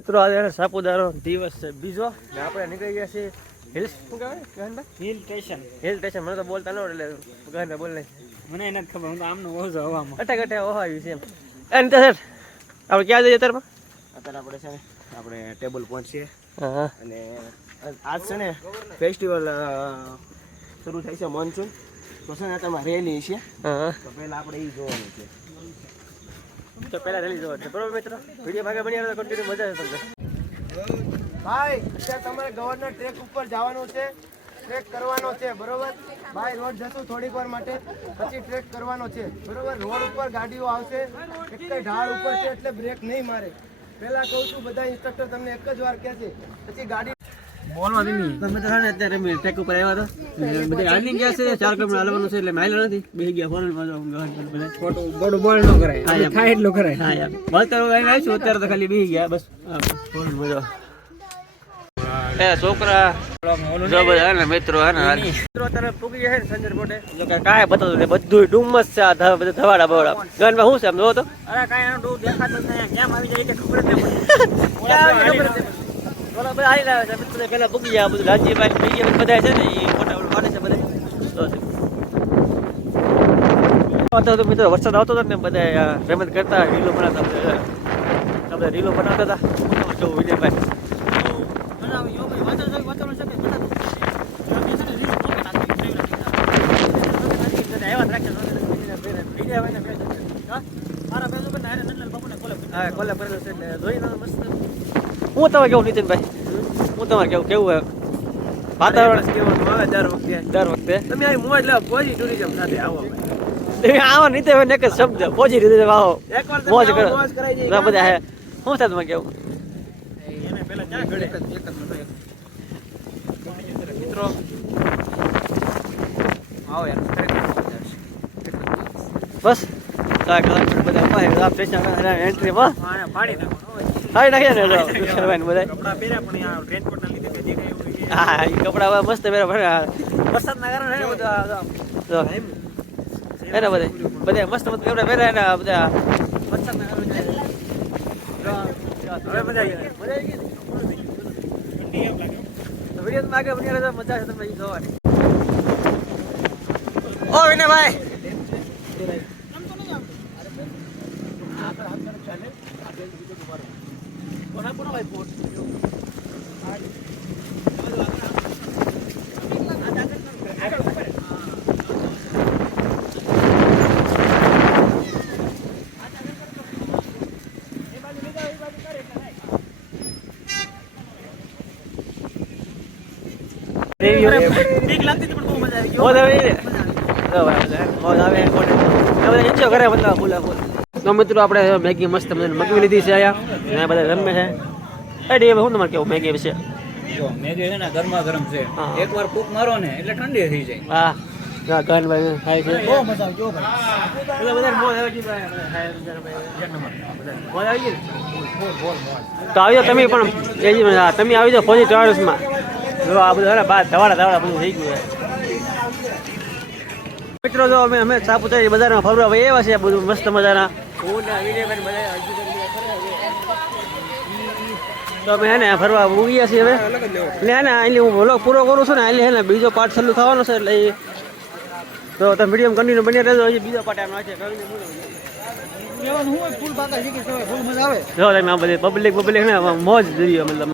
મિત્રો આજે સાપુતારો દિવસ છે બીજો ને આપણે નીકળી ગયા છીએ હિલ્સ શું કહેવાય હિલ સ્ટેશન મને તો બોલતા ન એટલે ગહન બોલ નહીં મને નથી ખબર હું તો આમનું બહુ છું હવામાં અટક ઓહાવ્યું છે એમ એ સર આપણે ક્યાં જઈએ અત્યારમાં અત્યારે આપણે છે ને આપણે ટેબલ પહોંચીએ હા અને આજ છે ને ફેસ્ટિવલ શરૂ થાય છે મોન્સૂન તો છે ને અત્યારમાં રેલી છે હા તો પહેલાં આપણે એ જોવાનું છે તો પહેલા રેલી જોવા છે બરોબર મિત્રો વિડીયો ભાગે બની આવે તો કન્ટિન્યુ મજા આવે તમને ભાઈ અત્યારે તમારે ગવર્નર ટ્રેક ઉપર જવાનું છે ટ્રેક કરવાનો છે બરોબર ભાઈ રોડ જશું થોડીક વાર માટે પછી ટ્રેક કરવાનો છે બરોબર રોડ ઉપર ગાડીઓ આવશે એક ઢાળ ઉપર છે એટલે બ્રેક નહીં મારે પહેલા કહું છું બધા ઇન્સ્ટ્રક્ટર તમને એક જ વાર કહેશે પછી ગાડી બોલવા દીધી તમે તો અત્યારે અમે ટ્રેક ઉપર આવ્યા હતા બધા હાલી ગયા છે 4 કિલોમીટર હાલવાનું છે એટલે માઇલ નથી બેસી ગયા ફોરન માં ખોટું ગોડું બોલ ન કરાય થાય એટલું કરાય હા યાર બોલતા આવીશું અત્યારે તો ખાલી બેસી ગયા બસ ફોરન મજા એ છોકરા જો બધા ને મિત્રો હે ને મિત્રો અત્યારે પૂગી ગયા છે સંજર પોટે જો કે કાય બતાવતું ને બધું ડુમસ છે આ બધા ધવાડા બવાડા ગનમાં શું છે આમ જો તો અરે કાઈ આનો ડૂ દેખાતો નથી કેમ આવી જાય કે ખબર જ નહીં ઓલા બધા આવી રહ્યા છે મિત્રો પેલા પૂગી ગયા બધું રાજ્યભાઈ બીજા બધા છે ને એ ફોટા પાડે છે બધા તો મિત્રો વરસાદ આવતો હતો ને બધા રમત કરતા રીલો બનાવતા બધા રીલો બનાવતા હતા જોવું વિજયભાઈ હું તમે કેવું નીતિનભાઈ હું તમારે કેવું કેવું વાતાવરણ કેવું આવે દર વખતે તમે આ મોજ લો પોઝી ટુરિઝમ સાથે આવો તમે આવો નીતિ એક જ શબ્દ પોઝી રીતે આવો એકવાર મોજ કરો મોજ કરાઈ જાય બધા હે શું થાય તમે કેવું એને પેલા ક્યાં ઘડે મિત્રો આવો યાર બસ 4 કિલોમીટર બધા પાસે આપ સ્ટેશન એન્ટ્રીમાં પાડી નાખો આવી નાખ્યા ને બધા કપડા પહેર્યા પણ આ ટ્રાન્સપોર્ટ ના લીધે કઈ દેખાય એવું હા એ કપડા મસ્ત પહેર્યા વરસાદના કારણે એને બધા મસ્ત મસ્ત કપડા પહેર્યા ને બધા વરસાદના કારણે હવે મજા આવી ગઈ ઠંડી એમ લાગે તો વિડીયો આગળ બની રહ્યા મજા છે તમને જોવાની ઓ વિનયભાઈ ઠીક લાગતી હતી પણ બહુ મજા આવી તો મિત્રો આપણે મેગી મસ્ત મગવી લીધી છે અહીંયા બધા રમે છે એડી શું તમારે કેવું મેગી વિશે જો મેગી છે ને ગરમા ગરમ છે એકવાર કૂક મારો ને એટલે ઠંડી થઈ જાય હા ના ગનભાઈ ખાય છે બહુ મજા આવી જો બધા મોજ આવી ગઈ મોજ આવી ગઈ તો આવજો તમે પણ તમે આવી જાઓ ફોજી ટ્રાવેલ્સમાં જો આ બધું બાર ધવાડા બધું થઈ ગયું મિત્રો જો અમે સાપુતારા બજારમાં ફરવા ભાઈ એવા છે બધું મસ્ત મજાના તો અમે હે ને ફરવા ઉગી છીએ હવે એટલે હે ને એટલે હું વ્લોગ પૂરો કરું છું ને એટલે હે ને બીજો પાર્ટ ચાલુ થવાનો છે એટલે તો તમે વિડીયો કન્ટિન્યુ બની રહેજો હજી બીજો પાર્ટ આમ છે ફૂલ બાકા શીખી ફૂલ મજા આવે જો તમે આ બધી પબ્લિક ને મોજ જોઈએ મતલબ